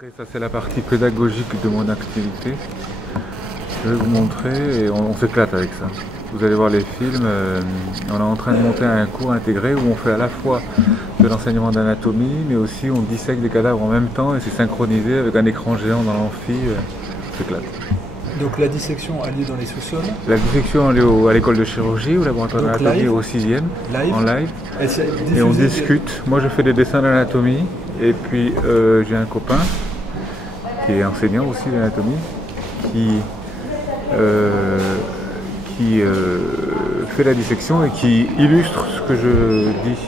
Ça c'est la partie pédagogique de mon activité. Je vais vous montrer et on s'éclate avec ça. Vous allez voir les films, on est en train de monter un cours intégré où on fait à la fois de l'enseignement d'anatomie, mais aussi on dissèque des cadavres en même temps et c'est synchronisé avec un écran géant dans l'amphi. On s'éclate. Donc la dissection a lieu dans les sous-sols. La dissection a lieu à l'école de chirurgie, au laboratoire d'anatomie au 6e, en live. Et on discute. Moi je fais des dessins d'anatomie et puis j'ai un copain qui est enseignant aussi d'anatomie qui fait la dissection et qui illustre ce que je dis.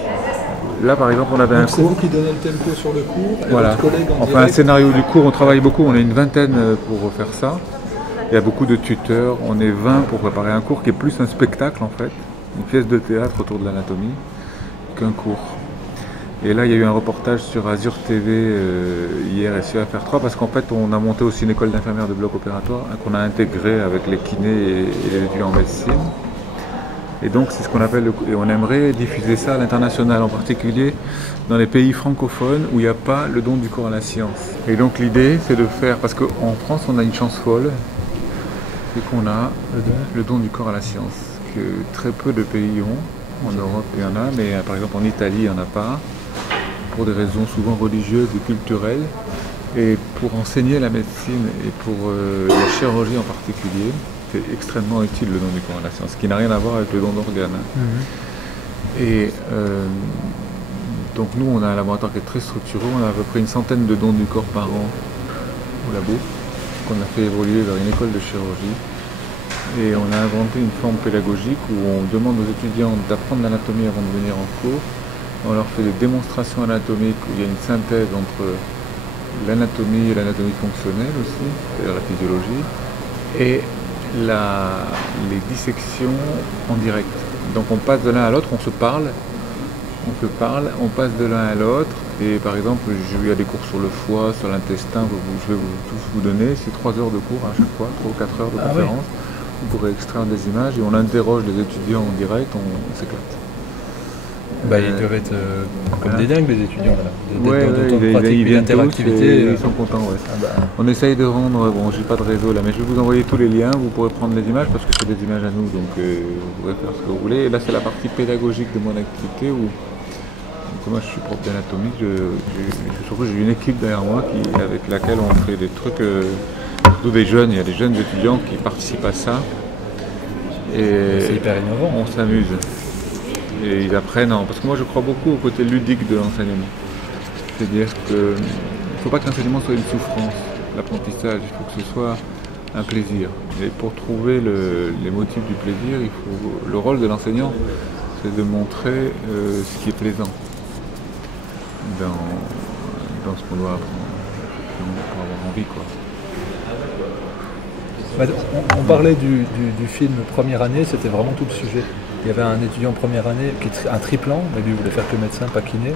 Là par exemple on avait un cours. C'est vous qui donnez le tempo sur le cours et voilà. votre collègue en on fait un scénario du cours, on travaille beaucoup, on est une vingtaine pour faire ça. Il y a beaucoup de tuteurs, on est 20 pour préparer un cours qui est plus un spectacle en fait, une pièce de théâtre autour de l'anatomie qu'un cours. Et là il y a eu un reportage sur Azur TV hier et sur FR3 parce qu'en fait on a monté aussi une école d'infirmières de bloc opératoire qu'on a intégrée avec les kinés et les étudiants en médecine. Et donc c'est ce qu'on appelle, et on aimerait diffuser ça à l'international, en particulier dans les pays francophones où il n'y a pas le don du corps à la science. Et donc l'idée c'est de faire, parce qu'en France on a une chance folle, c'est qu'on a le don du corps à la science, que très peu de pays ont. En Europe il y en a, mais par exemple en Italie il n'y en a pas, pour des raisons souvent religieuses et culturelles. Et pour enseigner la médecine et pour la chirurgie en particulier, c'est extrêmement utile le don du corps à la science, qui n'a rien à voir avec le don d'organes. Et donc nous on a un laboratoire qui est très structuré, on a à peu près une centaine de dons du corps par an au labo, qu'on a fait évoluer vers une école de chirurgie. Et on a inventé une forme pédagogique où on demande aux étudiants d'apprendre l'anatomie avant de venir en cours. On leur fait des démonstrations anatomiques où il y a une synthèse entre l'anatomie et l'anatomie fonctionnelle aussi, c'est-à-dire la physiologie, et les dissections en direct. Donc on passe de l'un à l'autre, on passe de l'un à l'autre. Et par exemple, il y a des cours sur le foie, sur l'intestin, je vais tous vous donner, c'est 3 heures de cours à chaque fois, 3 ou 4 heures de conférence. Oui. Vous pourrez extraire des images et on interroge les étudiants en direct, on s'éclate. Ils doivent être comme des dingues les étudiants là. Ils viennent d'interactivité. Ils sont contents, ouais. On essaye de rendre, bon j'ai pas de réseau là, mais je vais vous envoyer tous les liens, vous pourrez prendre les images parce que c'est des images à nous, donc vous pourrez faire ce que vous voulez. Et là c'est la partie pédagogique de mon activité où moi je suis prof d'anatomie, surtout j'ai une équipe derrière moi avec laquelle on fait des trucs, surtout des jeunes, il y a des jeunes étudiants qui participent à ça. Et c'est hyper innovant. On s'amuse. Et ils apprennent, parce que moi je crois beaucoup au côté ludique de l'enseignement. C'est-à-dire qu'il ne faut pas que l'enseignement soit une souffrance, l'apprentissage, il faut que ce soit un plaisir. Et pour trouver les motifs du plaisir, le rôle de l'enseignant, c'est de montrer ce qui est plaisant dans ce qu'on doit apprendre, pour avoir envie, quoi. On parlait du film Première année, c'était vraiment tout le sujet. Il y avait un étudiant en première année, qui est un triplant, mais lui il voulait faire que médecin, pas kiné.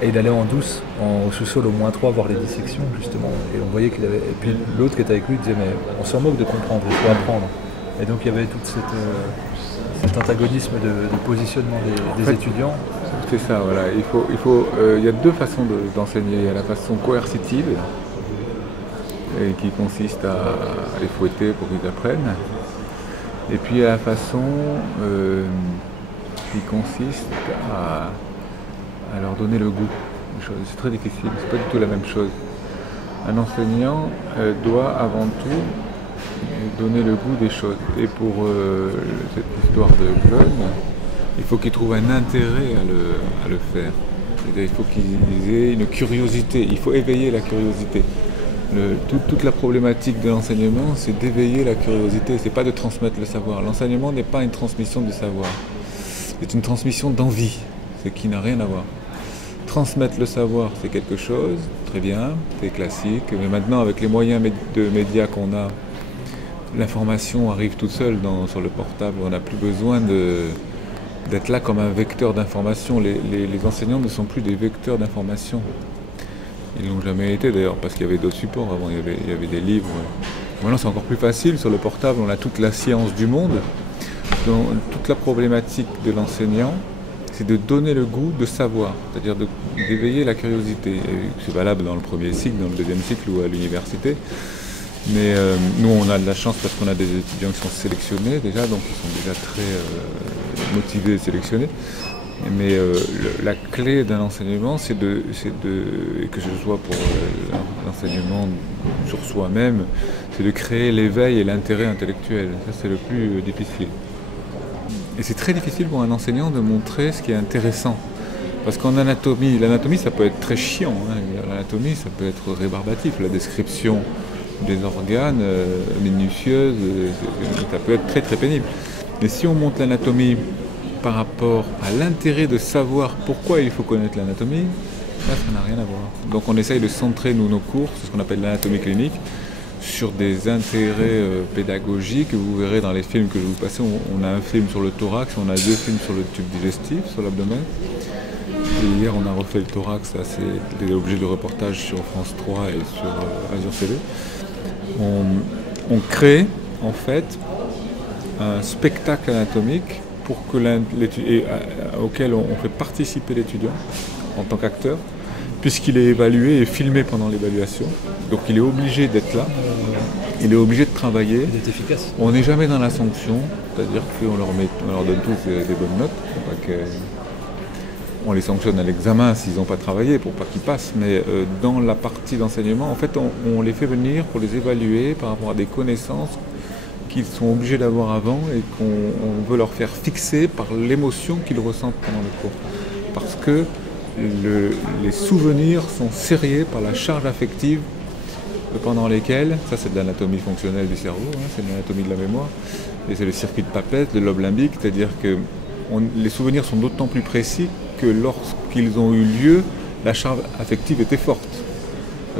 Et il allait en douce, au sous-sol au -3, voir les dissections justement. Et on voyait qu'il avait. Et puis l'autre qui était avec lui disait mais on s'en moque de comprendre, il faut apprendre. Et donc il y avait tout cet antagonisme de positionnement des étudiants. C'est ça, voilà. Il y a deux façons d'enseigner. Il y a la façon coercitive, et qui consiste à les fouetter pour qu'ils apprennent. Et puis il y a la façon qui consiste à leur donner le goût des choses. C'est très difficile, c'est pas du tout la même chose. Un enseignant doit avant tout donner le goût des choses. Et pour cette histoire de jeune, il faut qu'ils trouvent un intérêt à le faire. C'est-à-dire, il faut qu'ils aient une curiosité, il faut éveiller la curiosité. Toute la problématique de l'enseignement, c'est d'éveiller la curiosité, c'est pas de transmettre le savoir. L'enseignement n'est pas une transmission du savoir, c'est une transmission d'envie, ce qui n'a rien à voir. Transmettre le savoir, c'est quelque chose, très bien, c'est classique, mais maintenant avec les moyens de médias qu'on a, l'information arrive toute seule sur le portable, on n'a plus besoin d'être là comme un vecteur d'information. Les enseignants ne sont plus des vecteurs d'information. Ils l'ont jamais été d'ailleurs, parce qu'il y avait d'autres supports avant, il y avait des livres. Maintenant c'est encore plus facile, sur le portable on a toute la science du monde. Donc, toute la problématique de l'enseignant, c'est de donner le goût de savoir, c'est-à-dire d'éveiller la curiosité. Et c'est valable dans le premier cycle, dans le deuxième cycle ou à l'université. Mais nous, on a de la chance parce qu'on a des étudiants qui sont sélectionnés déjà, donc ils sont déjà très motivés et sélectionnés. Mais la clé d'un enseignement, et que ce soit pour l'enseignement sur soi-même, c'est de créer l'éveil et l'intérêt intellectuel. Ça, c'est le plus difficile. Et c'est très difficile pour un enseignant de montrer ce qui est intéressant. Parce qu'en anatomie, l'anatomie, ça peut être très chiant. Hein. L'anatomie, ça peut être rébarbatif. La description des organes minutieuse, ça peut être très très pénible. Mais si on monte l'anatomie par rapport à l'intérêt de savoir pourquoi il faut connaître l'anatomie, là, ça n'a rien à voir. Donc on essaye de centrer nos cours, c'est ce qu'on appelle l'anatomie clinique, sur des intérêts pédagogiques. Vous verrez dans les films que je vais vous passer, on a un film sur le thorax, on a 2 films sur le tube digestif, sur l'abdomen. Et hier, on a refait le thorax, là, c'est des objets de reportage sur France 3 et sur Azure TV. On crée, en fait, un spectacle anatomique auquel on fait participer l'étudiant en tant qu'acteur, puisqu'il est évalué et filmé pendant l'évaluation. Donc il est obligé d'être là, il est obligé de travailler. D'être efficace. On n'est jamais dans la sanction, c'est-à-dire qu'on leur donne tous des bonnes notes. On les sanctionne à l'examen s'ils n'ont pas travaillé pour pas qu'ils passent, mais dans la partie d'enseignement, en fait, on les fait venir pour les évaluer par rapport à des connaissances qu'ils sont obligés d'avoir avant et qu'on veut leur faire fixer par l'émotion qu'ils ressentent pendant le cours. Parce que les souvenirs sont serrés par la charge affective pendant lesquelles, ça c'est de l'anatomie fonctionnelle du cerveau, hein, c'est de l'anatomie de la mémoire, et c'est le circuit de Papez, le lobe limbique, c'est-à-dire que les souvenirs sont d'autant plus précis que lorsqu'ils ont eu lieu, la charge affective était forte.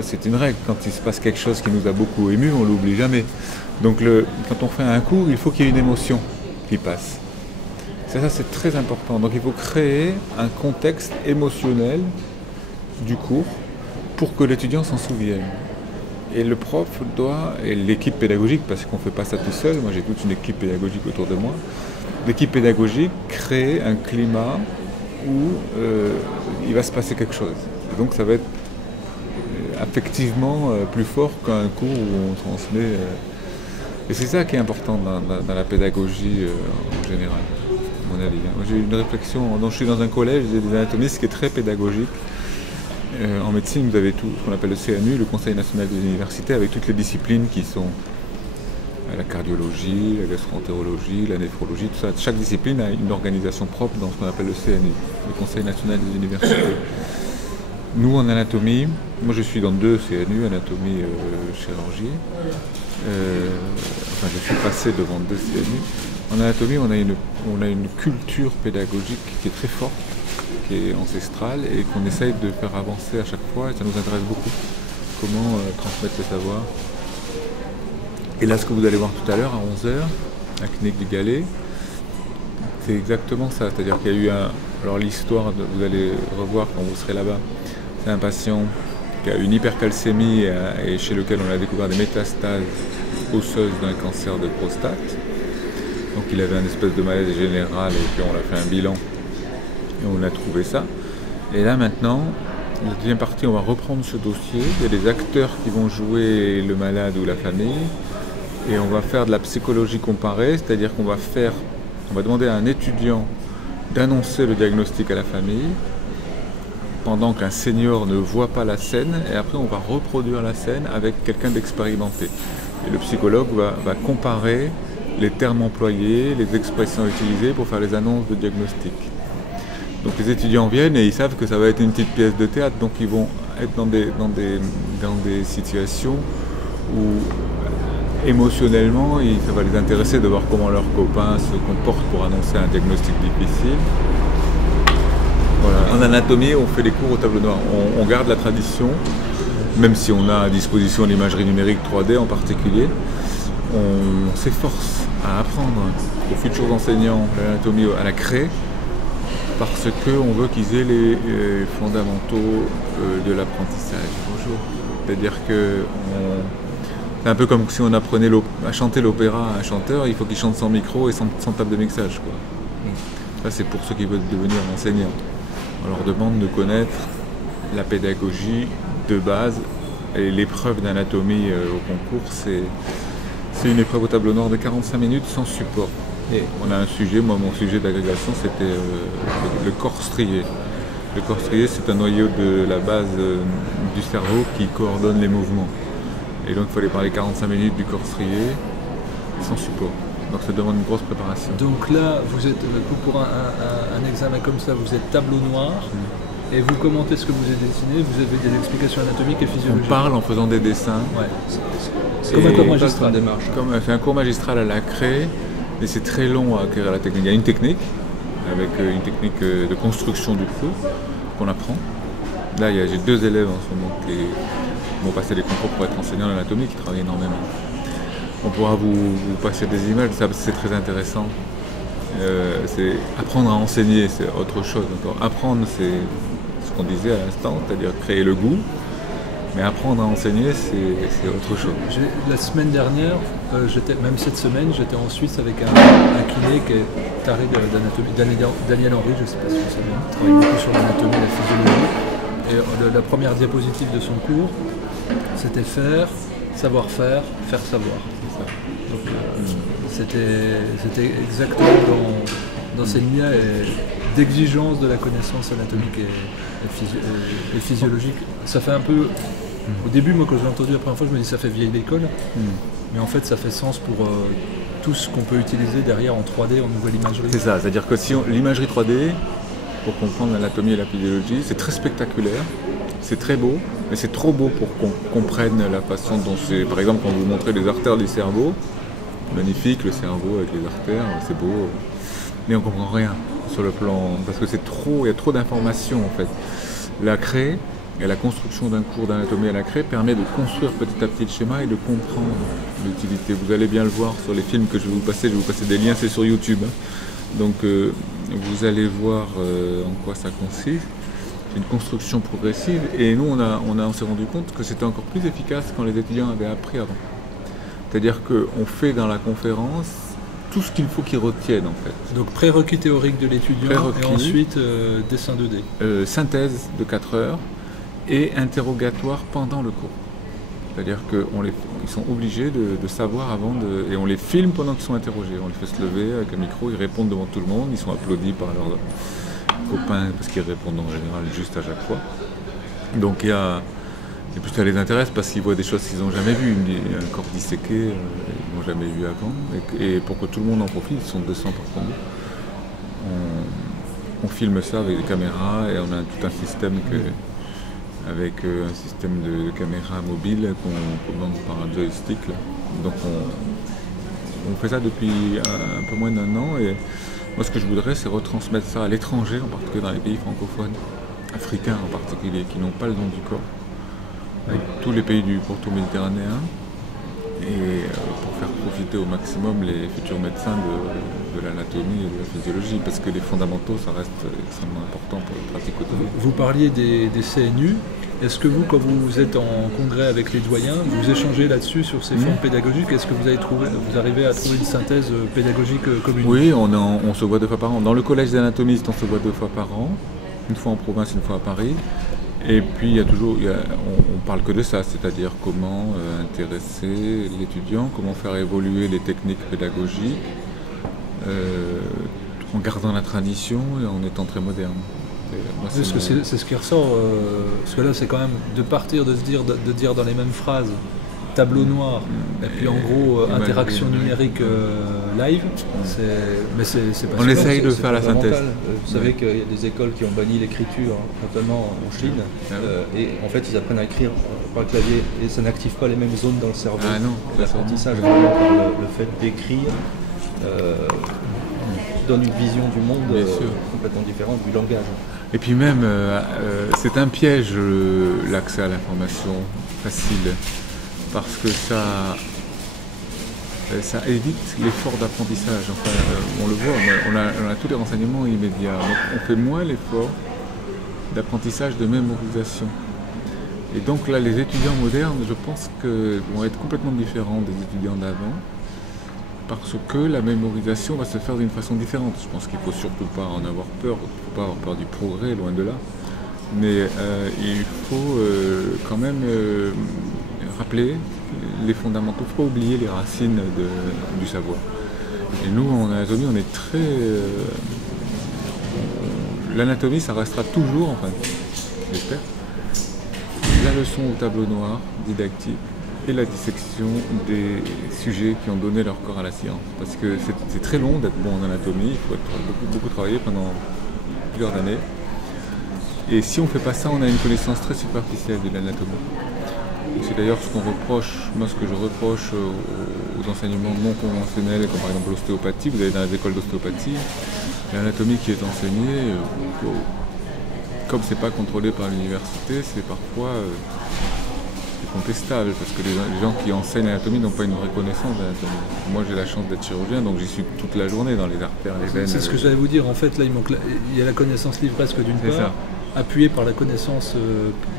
C'est une règle, quand il se passe quelque chose qui nous a beaucoup ému, on ne l'oublie jamais. Donc quand on fait un cours, il faut qu'il y ait une émotion qui passe. Ça c'est très important. Donc il faut créer un contexte émotionnel du cours pour que l'étudiant s'en souvienne. Et le prof et l'équipe pédagogique, parce qu'on ne fait pas ça tout seul, moi j'ai toute une équipe pédagogique autour de moi, l'équipe pédagogique crée un climat où il va se passer quelque chose. Et donc ça va être affectivement plus fort qu'un cours où on transmet. Et c'est ça qui est important dans la pédagogie en général, à mon avis. Moi, j'ai une réflexion, donc je suis dans un collège, j'ai des anatomistes qui est très pédagogique. En médecine, vous avez tout ce qu'on appelle le CNU, le Conseil national des universités, avec toutes les disciplines qui sont la cardiologie, la gastroentérologie, la néphrologie, tout ça. Chaque discipline a une organisation propre dans ce qu'on appelle le CNU, le Conseil national des universités. Nous, en anatomie, moi je suis dans 2 CNU, anatomie, chirurgie. Je suis passé devant 2 CNU. En anatomie, on a une culture pédagogique qui est très forte, qui est ancestrale et qu'on essaye de faire avancer à chaque fois et ça nous intéresse beaucoup. Comment transmettre le savoir. Et là, ce que vous allez voir tout à l'heure, à 11h, la clinique du Galet, c'est exactement ça. C'est-à-dire qu'il y a eu alors l'histoire, vous allez revoir quand vous serez là-bas, c'est un patient qui a une hypercalcémie et chez lequel on a découvert des métastases osseuses d'un cancer de prostate. Donc il avait une espèce de maladie générale et puis on a fait un bilan et on a trouvé ça. Et là maintenant, la deuxième partie, on va reprendre ce dossier. Il y a des acteurs qui vont jouer le malade ou la famille et on va faire de la psychologie comparée, c'est-à-dire qu'on va demander à un étudiant d'annoncer le diagnostic à la famille pendant qu'un senior ne voit pas la scène et après on va reproduire la scène avec quelqu'un d'expérimenté. Et le psychologue va comparer les termes employés, les expressions utilisées pour faire les annonces de diagnostic. Donc les étudiants viennent et ils savent que ça va être une petite pièce de théâtre, donc ils vont être dans des situations où émotionnellement ça va les intéresser de voir comment leurs copains se comportent pour annoncer un diagnostic difficile. Voilà. En anatomie, on fait des cours au tableau noir. On garde la tradition, même si on a à disposition l'imagerie numérique 3D en particulier. On s'efforce à apprendre aux futurs enseignants l'anatomie à la craie parce qu'on veut qu'ils aient les fondamentaux de l'apprentissage. Bonjour. C'est-à-dire que c'est un peu comme si on apprenait à chanter l'opéra à un chanteur, il faut qu'il chante sans micro et sans table de mixage, quoi. Ça, c'est pour ceux qui veulent devenir enseignants. On leur demande de connaître la pédagogie de base et l'épreuve d'anatomie au concours, c'est une épreuve au tableau noir de 45 minutes sans support. Et on a un sujet, moi mon sujet d'agrégation c'était le corps strié. Le corps strié c'est un noyau de la base du cerveau qui coordonne les mouvements. Et donc il fallait parler 45 minutes du corps strié sans support. Donc ça demande une grosse préparation. Donc là, vous êtes pour un examen comme ça, vous êtes tableau noir et vous commentez ce que vous avez dessiné, vous avez des explications anatomiques et physiologiques. On parle en faisant des dessins. Ouais. C'est comme un cours magistral. Comme fait un cours magistral à la craie, et c'est très long à acquérir la technique. Il y a une technique, avec une technique de construction du feu qu'on apprend. Là, j'ai 2 élèves en ce moment qui vont passer des concours pour être enseignants d'anatomie, qui travaillent énormément. On pourra vous passer des images, ça c'est très intéressant. C'est apprendre à enseigner, c'est autre chose. Donc, apprendre, c'est ce qu'on disait à l'instant, c'est-à-dire créer le goût. Mais apprendre à enseigner, c'est autre chose. La semaine dernière, même cette semaine, j'étais en Suisse avec un kiné qui est taré d'anatomie, Daniel Henry, je ne sais pas si vous savez, il travaille beaucoup sur l'anatomie et la physiologie. Et la première diapositive de son cours, c'était faire, savoir-faire, faire savoir. C'est ça. Donc c'était exactement dans ces liens d'exigence de la connaissance anatomique et physiologique. Ça fait un peu... Au début, moi, quand je l'ai entendu la première fois, je me dis ça fait vieille d'école. Mais en fait, ça fait sens pour tout ce qu'on peut utiliser derrière en 3D, en nouvelle imagerie. C'est ça, c'est-à-dire que si l'imagerie 3D, pour comprendre l'anatomie et la physiologie, c'est très spectaculaire, c'est très beau, mais c'est trop beau pour qu'on comprenne la façon dont c'est... Par exemple, quand vous montrez les artères du cerveau, magnifique, le cerveau avec les artères, c'est beau, mais on ne comprend rien sur le plan, parce que il y a trop d'informations en fait. La craie et la construction d'un cours d'anatomie à la craie permet de construire petit à petit le schéma et de comprendre l'utilité. Vous allez bien le voir sur les films que je vais vous passer des liens, c'est sur YouTube. Donc vous allez voir en quoi ça consiste. C'est une construction progressive et nous on s'est rendu compte que c'était encore plus efficace quand les étudiants avaient appris avant. C'est-à-dire qu'on fait dans la conférence tout ce qu'il faut qu'ils retiennent en fait. Donc prérequis théorique de l'étudiant et ensuite dessin 2D. Synthèse de 4 heures et interrogatoire pendant le cours. C'est-à-dire qu'ils sont obligés de savoir avant, et on les filme pendant qu'ils sont interrogés. On les fait se lever avec un micro, ils répondent devant tout le monde, ils sont applaudis par leurs copains parce qu'ils répondent en général juste à chaque fois. Donc et puis ça les intéresse parce qu'ils voient des choses qu'ils n'ont jamais vues, un corps disséqué, ils n'ont jamais vu avant. Et pour que tout le monde en profite, ils sont 200 par combo. On filme ça avec des caméras et on a tout un système avec un système de caméra mobile qu'on commande par un joystick. Là. Donc on fait ça depuis un peu moins d'1 an et moi ce que je voudrais c'est retransmettre ça à l'étranger, en particulier dans les pays francophones, africains en particulier, qui n'ont pas le don du corps. Avec tous les pays du pourtour méditerranéen et pour faire profiter au maximum les futurs médecins de l'anatomie et de la physiologie parce que les fondamentaux ça reste extrêmement important pour la pratique quotidienne. Vous parliez des CNU, est-ce que vous, quand vous êtes en congrès avec les doyens, vous échangez là-dessus sur ces formes pédagogiques? Est-ce que vous arrivez à trouver une synthèse pédagogique commune? Oui, on se voit 2 fois par an. Dans le collège d'anatomiste on se voit 2 fois par an, une fois en province, une fois à Paris. Et puis on parle que de ça, c'est-à-dire comment intéresser l'étudiant, comment faire évoluer les techniques pédagogiques en gardant la tradition et en étant très moderne. C'est ce qui ressort, parce que là c'est quand même de partir de dire dans les mêmes phrases tableau noir et puis en gros interaction numérique live, mais c'est pas. On essaye de faire la synthèse. Vous savez qu'il y a des écoles qui ont banni l'écriture, notamment en Chine, et en fait ils apprennent à écrire par clavier et ça n'active pas les mêmes zones dans le cerveau. Ah non, l'apprentissage vraiment par le fait d'écrire donne une vision du monde complètement différente du langage. Et puis même, c'est un piège l'accès à l'information facile. Parce que ça évite l'effort d'apprentissage. Enfin, on le voit, on a tous les renseignements immédiats. Donc on fait moins l'effort d'apprentissage de mémorisation. Et donc là, les étudiants modernes, je pense que vont être complètement différents des étudiants d'avant. parce que la mémorisation va se faire d'une façon différente. Je pense qu'il ne faut surtout pas en avoir peur, il ne faut pas avoir peur du progrès, loin de là. Mais il faut quand même rappeler les fondamentaux, il ne faut pas oublier les racines du savoir. Et nous, en anatomie, on est très... l'anatomie, ça restera toujours, enfin, j'espère, la leçon au tableau noir, didactique, et la dissection des sujets qui ont donné leur corps à la science. Parce que c'est très long d'être bon en anatomie, il faut beaucoup travailler pendant plusieurs années. Et si on ne fait pas ça, on a une connaissance très superficielle de l'anatomie. C'est d'ailleurs ce qu'on reproche, moi ce que je reproche aux enseignements non conventionnels, comme par exemple l'ostéopathie. Vous allez dans les écoles d'ostéopathie, l'anatomie qui est enseignée, comme c'est pas contrôlé par l'université, c'est parfois contestable, parce que les gens qui enseignent l'anatomie n'ont pas une vraie connaissance de l'anatomie. Moi j'ai la chance d'être chirurgien, donc j'y suis toute la journée dans les artères, les veines. C'est ce que j'allais vous dire, en fait là il y a la connaissance livresque d'une part, appuyée par la connaissance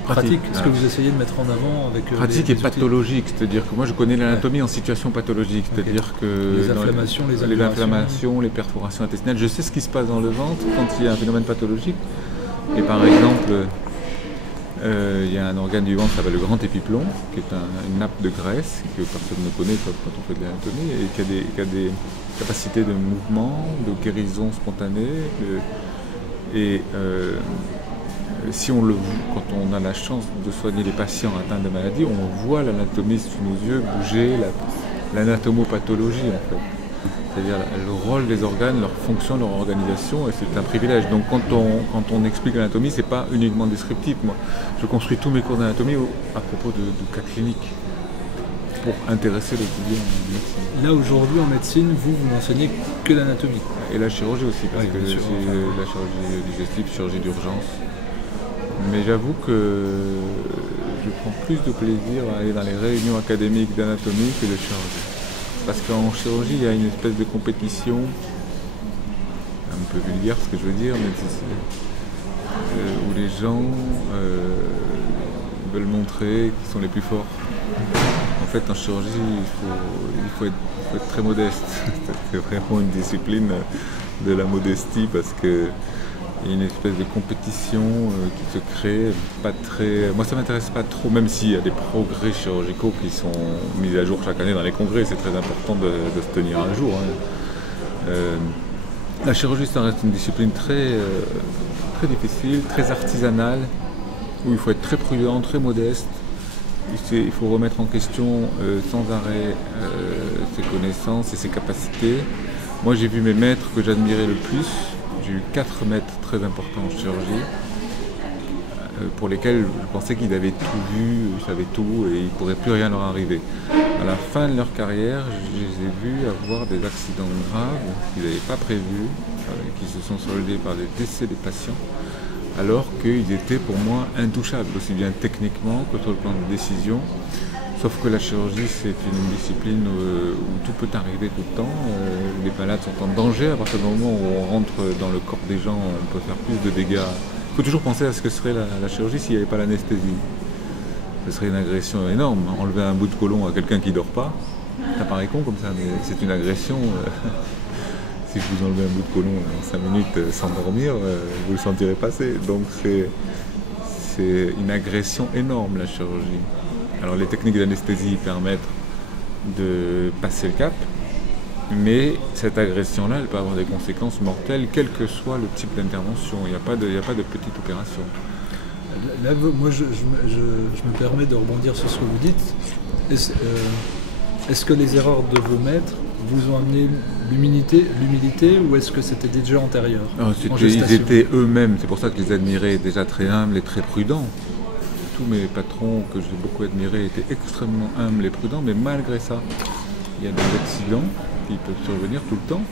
pratique, ce que vous essayez de mettre en avant avec pratique et pathologique, c'est-à-dire que moi je connais l'anatomie en situation pathologique, c'est-à-dire que les inflammations, les perforations intestinales, je sais ce qui se passe dans le ventre quand il y a un phénomène pathologique. Et par exemple, il y a un organe du ventre qui s'appelle le grand épiplon, qui est une nappe de graisse que personne ne connaît sauf quand on fait de l'anatomie, et qui a des capacités de mouvement, de guérison spontanée. Si on quand on a la chance de soigner les patients atteints de maladies, on voit l'anatomie sous nos yeux bouger, l'anatomopathologie en fait. C'est-à-dire le rôle des organes, leur fonction, leur organisation, et c'est un privilège. Donc quand on explique l'anatomie, c'est pas uniquement descriptif. Moi, je construis tous mes cours d'anatomie à propos de cas cliniques pour intéresser l'étudiant en médecine. Là aujourd'hui en médecine, vous n'enseignez que l'anatomie. Et la chirurgie aussi, parce que j'ai la chirurgie digestive, chirurgie d'urgence. Mais j'avoue que je prends plus de plaisir à aller dans les réunions académiques d'anatomie que de chirurgie. Parce qu'en chirurgie, il y a une espèce de compétition, un peu vulgaire ce que je veux dire, mais où les gens veulent montrer qu'ils sont les plus forts. En fait, en chirurgie, il faut être très modeste. C'est vraiment une discipline de la modestie parce que il y a une espèce de compétition qui se crée, pas très... Moi ça m'intéresse pas trop, même s'il y a des progrès chirurgicaux qui sont mis à jour chaque année dans les congrès, c'est très important de se tenir à jour. La chirurgie ça reste une discipline très difficile, très artisanale, où il faut être très prudent, très modeste. Il faut remettre en question sans arrêt ses connaissances et ses capacités. Moi j'ai vu mes maîtres que j'admirais le plus. J'ai eu 4 maîtres très importants en chirurgie, pour lesquels je pensais qu'ils avaient tout vu, ils savaient tout et il ne pourrait plus rien leur arriver. À la fin de leur carrière, je les ai vus avoir des accidents graves qu'ils n'avaient pas prévus, qui se sont soldés par des décès des patients, alors qu'ils étaient pour moi intouchables, aussi bien techniquement que sur le plan de décision. Sauf que la chirurgie, c'est une discipline où tout peut arriver tout le temps. Les malades sont en danger. À partir du moment où on rentre dans le corps des gens, on peut faire plus de dégâts. Il faut toujours penser à ce que serait la chirurgie s'il n'y avait pas l'anesthésie. Ce serait une agression énorme. Enlever un bout de côlon à quelqu'un qui ne dort pas, ça paraît con comme ça, mais c'est une agression. Si je vous enlevez un bout de côlon en 5 minutes sans dormir, vous le sentirez passer. Donc c'est une agression énorme, la chirurgie. Alors les techniques d'anesthésie permettent de passer le cap, mais cette agression-là, elle peut avoir des conséquences mortelles, quel que soit le type d'intervention. Il n'y a pas de petite opération. Là, moi, je me permets de rebondir sur ce que vous dites. Est-ce que les erreurs de vos maîtres vous ont amené l'humilité ou est-ce que c'était déjà antérieur? Ils étaient eux-mêmes, c'est pour ça que je les admirais, déjà très humbles et très prudents. Tous mes patrons que j'ai beaucoup admirés étaient extrêmement humbles et prudents, mais malgré ça, il y a des accidents qui peuvent survenir tout le temps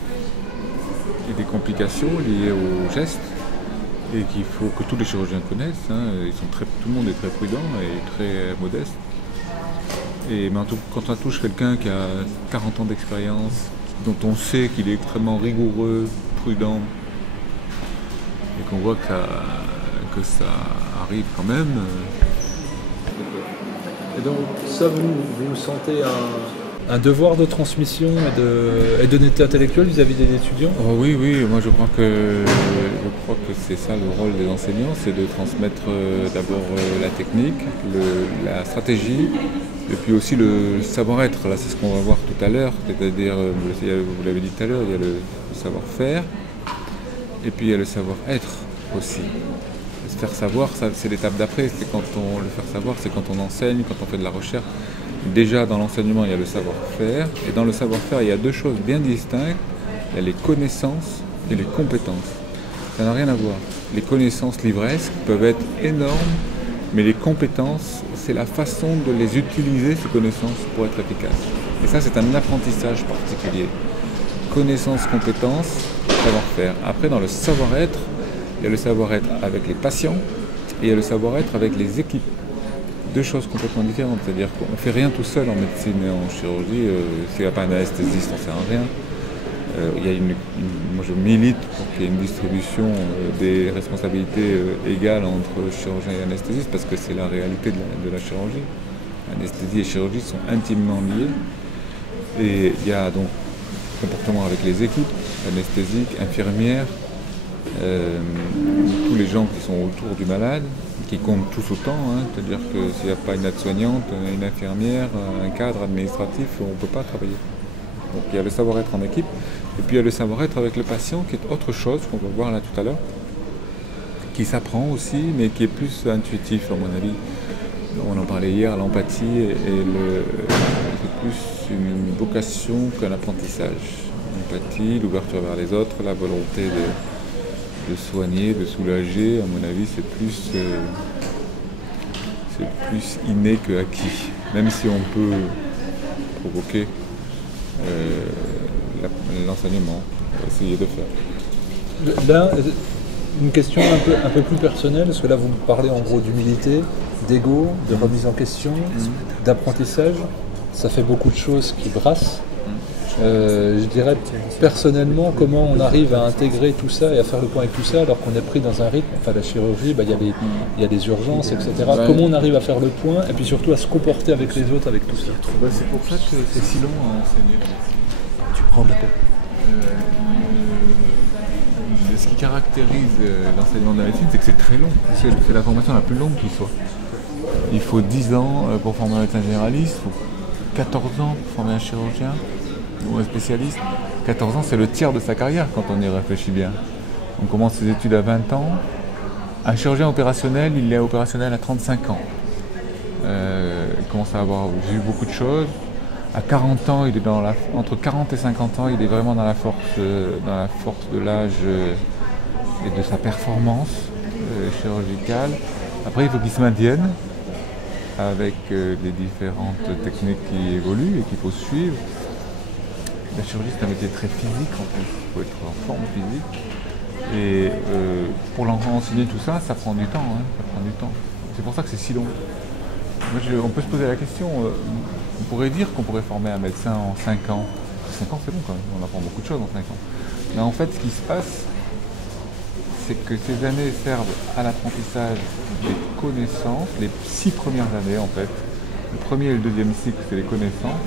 et des complications liées aux gestes et qu'il faut que tous les chirurgiens connaissent. Tout le monde est très prudent et très modeste. Mais quand on touche quelqu'un qui a 40 ans d'expérience, dont on sait qu'il est extrêmement rigoureux, prudent, et qu'on voit que ça arrive quand même. Et donc ça, vous sentez un devoir de transmission et d'honnêteté intellectuelle vis-à-vis des étudiants? Oh oui, moi je crois que c'est ça le rôle des enseignants, c'est de transmettre d'abord la technique, la stratégie, et puis aussi le savoir-être. Là, c'est ce qu'on va voir tout à l'heure, c'est-à-dire, vous l'avez dit tout à l'heure, il y a le savoir-faire, et puis il y a le savoir-être aussi. Se faire savoir, ça, c'est l'étape d'après, c'est le faire savoir, c'est quand on enseigne, quand on fait de la recherche. Déjà dans l'enseignement, il y a le savoir-faire, et dans le savoir-faire, il y a deux choses bien distinctes, il y a les connaissances et les compétences. Ça n'a rien à voir. Les connaissances livresques peuvent être énormes, mais les compétences, c'est la façon de les utiliser, ces connaissances, pour être efficaces. Et ça, c'est un apprentissage particulier. Connaissances, compétences, savoir-faire. Après, dans le savoir-être, il y a le savoir-être avec les patients et il y a le savoir-être avec les équipes. Deux choses complètement différentes, c'est-à-dire qu'on ne fait rien tout seul en médecine et en chirurgie, s'il n'y a pas un anesthésiste, on ne sert à rien. Moi je milite pour qu'il y ait une distribution des responsabilités égales entre chirurgien et anesthésiste parce que c'est la réalité de la chirurgie. Anesthésie et chirurgie sont intimement liés et il y a donc comportement avec les équipes, anesthésiques, infirmières, tous les gens qui sont autour du malade, qui comptent tous autant, c'est-à-dire que s'il n'y a pas une aide-soignante, une infirmière, un cadre administratif, on ne peut pas travailler. Donc il y a le savoir-être en équipe, et puis il y a le savoir-être avec le patient, qui est autre chose, qu'on va voir là tout à l'heure, qui s'apprend aussi, mais qui est plus intuitif à mon avis. On en parlait hier, l'empathie, c'est plus une vocation qu'un apprentissage. L'empathie, l'ouverture vers les autres, la volonté de soigner, de soulager, à mon avis, c'est plus inné que acquis. Même si on peut provoquer l'enseignement, essayer de faire. Là, une question un peu plus personnelle, parce que là vous me parlez en gros d'humilité, d'ego, de remise en question, d'apprentissage. Ça fait beaucoup de choses qui brassent. Je dirais personnellement comment on arrive à intégrer tout ça et à faire le point avec tout ça alors qu'on est pris dans un rythme, enfin la chirurgie, il y a des urgences, etc. Comment on arrive à faire le point et puis surtout à se comporter avec les autres avec tout ça? C'est pour ça que c'est si long à enseigner. Tu prends de la peau. Ce qui caractérise l'enseignement de la médecine, c'est que c'est très long. C'est la formation la plus longue qui soit. Il faut 10 ans pour former un médecin généraliste, il faut 14 ans pour former un chirurgien ou un spécialiste. 14 ans, c'est le tiers de sa carrière quand on y réfléchit bien. On commence ses études à 20 ans. Un chirurgien opérationnel, il est opérationnel à 35 ans. Il commence à avoir vu beaucoup de choses. À 40 ans, il est entre 40 et 50 ans, il est vraiment dans la force de l'âge et de sa performance chirurgicale. Après, il faut qu'il se maintienne avec les différentes techniques qui évoluent et qu'il faut suivre. La chirurgie, c'est un métier très physique en plus, il faut être en forme physique. Et pour enseigner tout ça, ça prend du temps. Ça prend du temps. C'est pour ça que c'est si long. On peut se poser la question, on pourrait dire qu'on pourrait former un médecin en 5 ans. 5 ans, c'est long quand même, on apprend beaucoup de choses en 5 ans. Mais en fait, ce qui se passe, c'est que ces années servent à l'apprentissage des connaissances, les 6 premières années en fait. Le premier et le deuxième cycle, c'est les connaissances.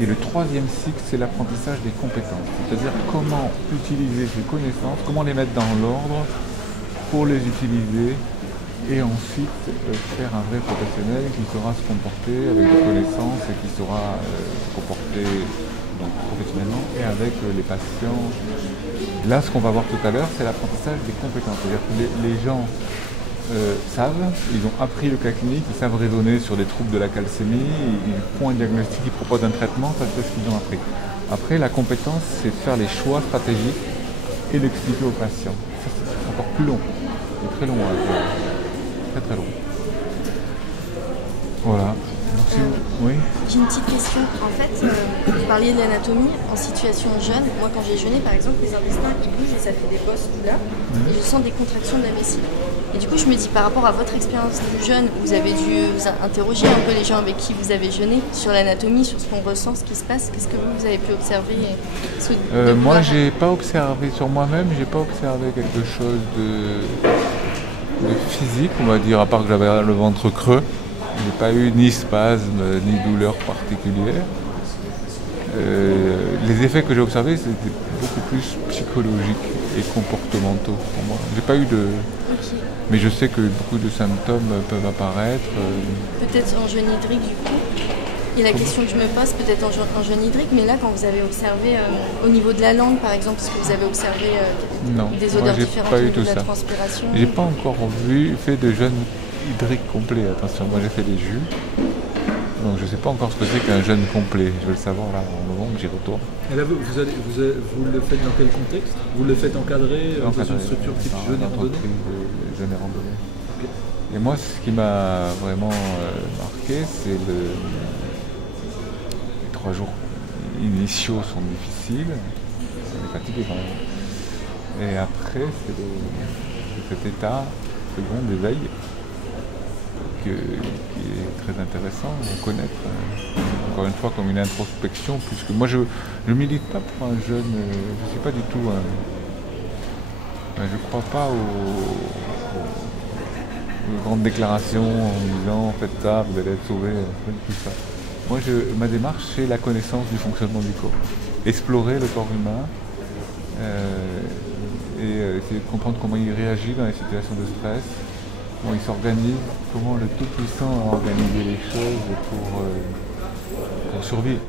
Et le troisième cycle, c'est l'apprentissage des compétences. C'est-à-dire comment utiliser ces connaissances, comment les mettre dans l'ordre pour les utiliser et ensuite faire un vrai professionnel qui saura se comporter avec des connaissances et qui saura se comporter donc, professionnellement et avec les patients. Là, ce qu'on va voir tout à l'heure, c'est l'apprentissage des compétences. C'est-à-dire que les gens savent, ils ont appris le cas clinique, ils savent raisonner sur des troubles de la calcémie, ils font un diagnostic, ils proposent un traitement, ça c'est ce qu'ils ont appris. Après, la compétence, c'est de faire les choix stratégiques et d'expliquer aux patients. Ça, c'est encore plus long, c'est très long à faire. Très long. Voilà. Donc, oui. J'ai une petite question. En fait, vous parliez de l'anatomie en situation jeune. Moi, quand j'ai jeûné, par exemple, les intestins ils bougent et ça fait des bosses là. Et je sens des contractions de la vessie. Et du coup, je me dis, par rapport à votre expérience de jeûne, vous avez dû vous interroger un peu les gens avec qui vous avez jeûné sur l'anatomie, sur ce qu'on ressent, ce qui se passe. Qu'est-ce que vous avez pu observer Moi, j'ai pas observé sur moi-même, j'ai pas observé quelque chose de physique, on va dire, à part que j'avais le ventre creux. J'ai pas eu ni spasme, ni douleur particulière. Les effets que j'ai observés, c'était beaucoup plus psychologiques et comportementaux pour moi. J'ai pas eu de... Ok. Mais je sais que beaucoup de symptômes peuvent apparaître. Peut-être en jeûne hydrique du coup. Et la question que je me pose, peut-être en jeûne hydrique, mais là quand vous avez observé au niveau de la langue par exemple, est-ce que vous avez observé Non, des moi, odeurs j'ai différentes pas au eu niveau tout de la ça. transpiration? J'ai pas encore fait de jeûne hydrique complet. Attention, moi j'ai fait des jus. Donc je sais pas encore ce que c'est qu'un jeûne complet. Je vais le savoir là en novembre, j'y retourne. Et là, vous le faites dans quel contexte? Vous le faites encadré dans une structure type jeûne et randonnée? Jeûne et randonnée. Et moi, ce qui m'a vraiment marqué, c'est les 3 jours initiaux sont difficiles. On est fatigué quand même. Et après, c'est cet état second d'éveil qui est très intéressant à connaître. Encore une fois, comme une introspection, puisque moi je ne milite pas pour un jeûne, je ne suis pas du tout je ne crois pas aux grandes déclarations en disant faites ça, vous allez être sauvés, tout ça. Moi, ma démarche, c'est la connaissance du fonctionnement du corps. Explorer le corps humain et essayer de comprendre comment il réagit dans les situations de stress, comment il s'organise, comment le Tout-Puissant a organisé les choses pour survivre.